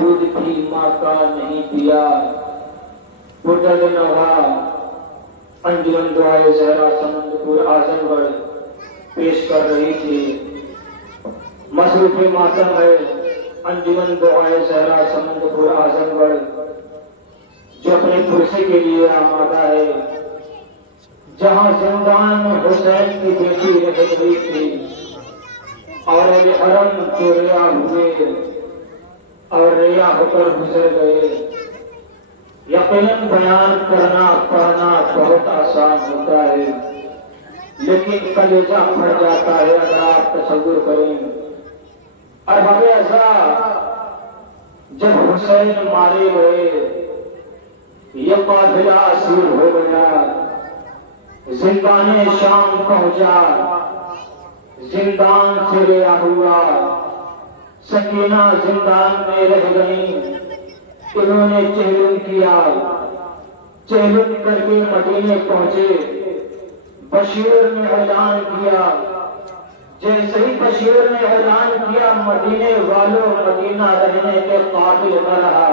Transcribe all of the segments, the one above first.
دودھ بھی ماں کا نہیں پیا، بٹل نوا انجمن دعائے زہرا سمند پور اعظم گڑھ پیش کر رہی تھی۔ مصروف ماتم ہے انجمن دعائے زہرا سمند پور اعظم گڑھ جو اپنے کرسی کے لیے آمادہ ہے، جہاں زندان حسین کی بیٹی رہ گئی تھی اور حرم کو ریا ہوئے اور ریا ہو کر گزر گئے۔ یقیناً بیان کرنا پڑھنا بہت آسان ہوتا ہے، لیکن کلیجہ پھٹ جاتا ہے اگر آپ تصور کریں۔ ارباب ازا جب حسین مارے گئے، یہ قافلہ اسیر ہو گیا، زندان شام پہنچا، زندان سے رہا ہوا، سکینہ زندان میں رہ گئیں۔ انہوں نے چہلم کیا، چہلم کر کے مدینے پہنچے۔ بشیر نے اعلان کیا، جیسے ہی بشیر نے اعلان کیا مدینے والوں مدینہ رہنے کے قابل نہ رہا۔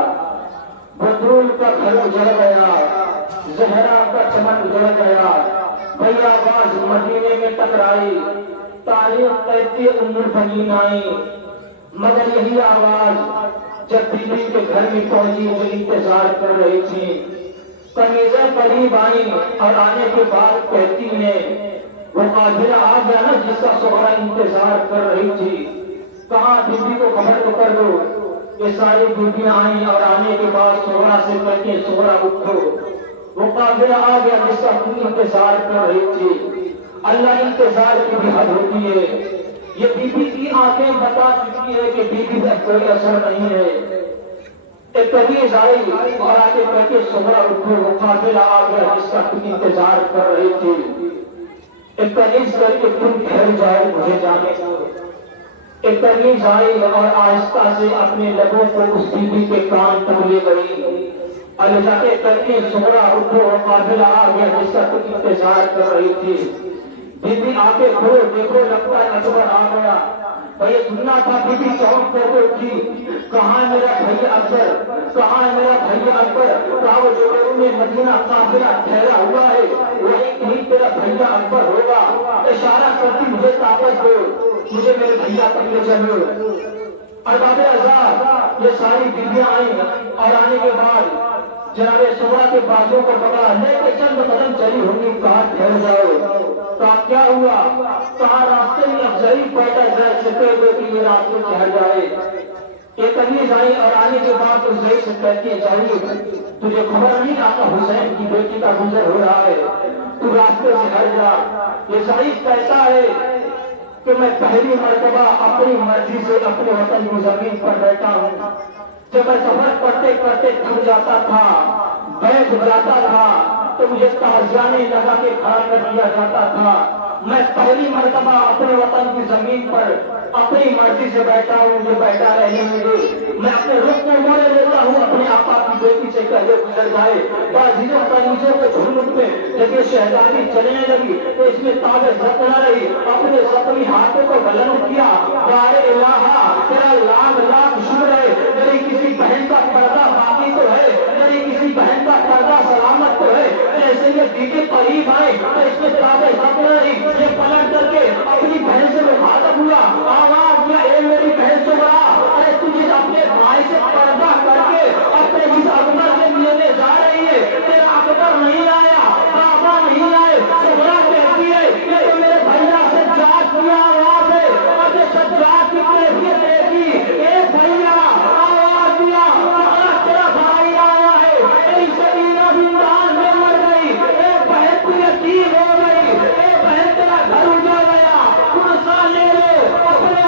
بدرول کا گھر اجڑ گیا، زہرا کا چمن اجڑ گیا، بھئی آواز مدینے میں ٹکرائی، تاریخ کہتی ام البنین آئی، مگر یہی آواز جب بیوی کے گھر میں پہنچی جو انتظار کر رہی تھی، قمیضیں قریب آئیں اور آنے کے بعد کہتی ہیں وہ قافلہ آ گیا نا جس کا سغرا انتظار کر رہی تھی، کہاں بیوی کو خبر تو کر دو۔ یہ ساری بیویاں آئیں اور آنے کے بعد سغرا سے کہتی ہیں سغرا اٹھو، وہ قافلہ آ گیا جس کا تم انتظار کر رہی تھی۔ اللہ انتظار کی بھی حد ہوتی ہے۔ یہ بی بی کی آنکھیں بتا چکی ہے کہ بی بی پر کوئی اثر نہیں ہے۔ ایک قمیض آئی اور آگے کہتے سغرا اٹھو، وہ قافلہ آ گیا جس کا تم انتظار کر رہی تھی۔ ایک قمیض کر کے تم ٹھہر جائے مجھے جانے دو۔ ایک قمیض آئی اور آہستہ سے اپنے لبوں کو اس بی بی کے کان پر لے گئی اور لے جا کے کہتے سغرا اٹھو، وہ قافلہ آ گیا جس کا تم انتظار کر رہی تھی۔ بی بی آگے کھڑو، دیکھو لگتا ہے اکبر آ گیا۔ بھئی سننا تھا بی بی چونک کر کے اٹھی، کہاں ہے میرا بھائی اکبر، کہاں ہے میرا بھائی اکبر؟ کہا وہ جو میں مدینہ قافلہ ٹھہرا ہوا ہے وہی کہیں تیرا بھیا اکبر ہوگا۔ اشارہ کرتی مجھے طاقت دو، مجھے میرے بھیا تک لے چلو۔ ارباب ازا یہ ساری بیویاں آئیں اور آنے کے بعد جناب سغرا کے بازوں کو پکڑا، لے کے چند قدم چلی ہوں گی، کہا ٹھہر جاؤ۔ کہا کیا ہوا؟ کہا راستے میں افزائی پیدا جائے چھپے ہوئے کہ یہ راستے ٹھہر جائے۔ یہ قمیض آئی اور آنے کے بعد اس زئی سے کہتی ہے چاہیے تجھے خبر نہیں آقا حسین کی بیٹی کا گزر ہو رہا ہے، تو راستے سے ہٹ جا۔ یہ زئی کہتا ہے کہ میں پہلی مرتبہ اپنی مرضی سے اپنے وطن کی زمین پر بیٹھا ہوں۔ جب میں سفر کرتے کرتے تھک جاتا تھا، بیٹھ جاتا تھا تو مجھے تازیانے لگا کے کھڑا کر دیا جاتا تھا۔ میں پہلی مرتبہ اپنے وطن کی زمین پر اپنی مرضی سے بیٹھا ہوں، مجھے بیٹھا رہنے مجھے میں اپنے رخ کو موڑے لیتا ہوں، اپنے آقا کی بیٹی سے کہے گزر جائے۔ بازیوں قمیصوں کے جھنمٹ میں جب یہ شہزادی چلنے لگی تو اس میں تاب زد نہ رہی، اپنے زخمی ہاتھوں کو بلند کیا، یا الہا تیرا لاکھ لاکھ شکر ہے، میری کسی بہن کا پردہ باقی تو ہے، میری کسی بہن کا پردہ سلامت تو ہے۔ ایسے یہ دیکھے قریب آئے تو اس میں تاب زد نہ رہی، یہ پلٹ کر کے اپنی بہن سے مخاطب ہوا، آواز دیا اے میری بہن سغرا، ارے تجھے اپنے بھائی سے پردہ کر کے اپنے اس اکبر سے ملنے جا رہی ہے، تیرا اکبر نہیں آیا، بابا نہیں آئے۔ سغرا کہتی ہے یہ تو میرے بھیا سجاد کی آواز ہے، اور یہ سجاد کی کیفیت دیکھی، اے بھیا آواز دیا سغرا تیرا بھائی آیا ہے، تیری سکینہ زندان میں مر گئی، اے بہن تو یتیم ہو گئی، اے بہن تیرا گھر اجڑ گیا، تم سا لے لو اپنے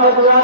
اللہ